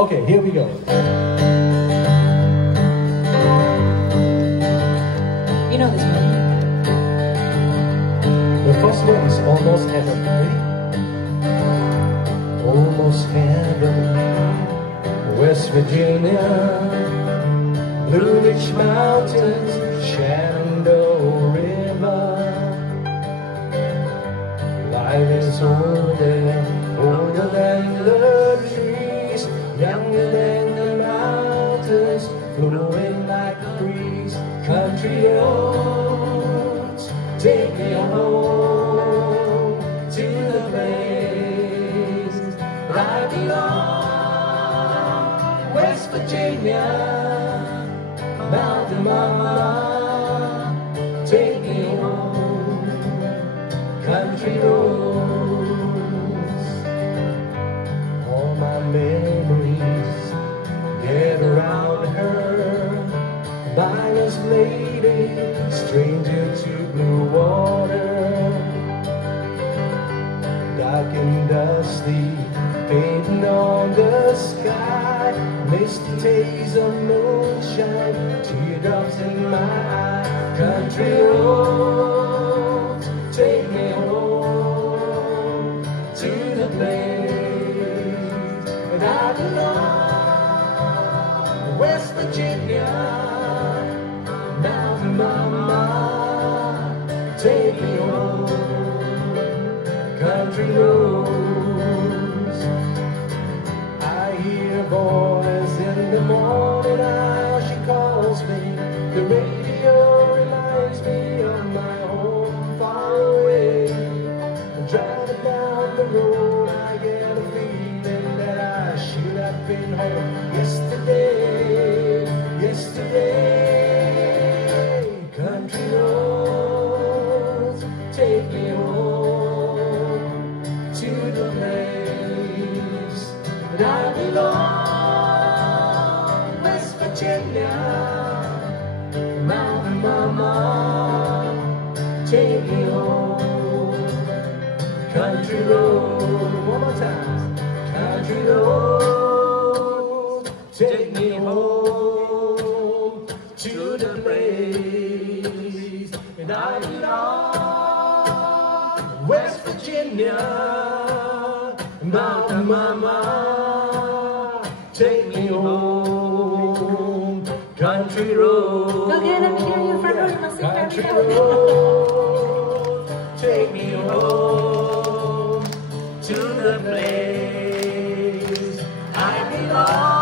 Okay, here we go. You know this one. The first one is Almost Heaven. Ready? Almost Heaven, West Virginia, Blue Ridge Mountains, Shenandoah River. Life is older than the trees, younger than the mountains, flowing like a breeze. Country roads, take me home to the place I belong. West Virginia, Mountain Mama, take me home. Country roads, all my memories get around her. Miner's lady, stranger to blue water, dark and dusty, painting on the sky, misty days of moonshine, teardrops in my eye. Country roads, take me home to the place that I belong. West Virginia, Mountain Mama, take me home. Country roads, I hear a voice in the morning, how she calls me. The radio reminds me of my home far away. And driving down the road, I get a feeling that I should have been home yesterday, yesterday. Country roads, take me home to the place that I belong. West Virginia, Mountain Mama, take me home. Country road, one more time. Country road, take me home to the place that I belong. West Virginia, Mountain Mama, take me home. Country road, Go get him, hear you for room. country road, take me home to the place I belong.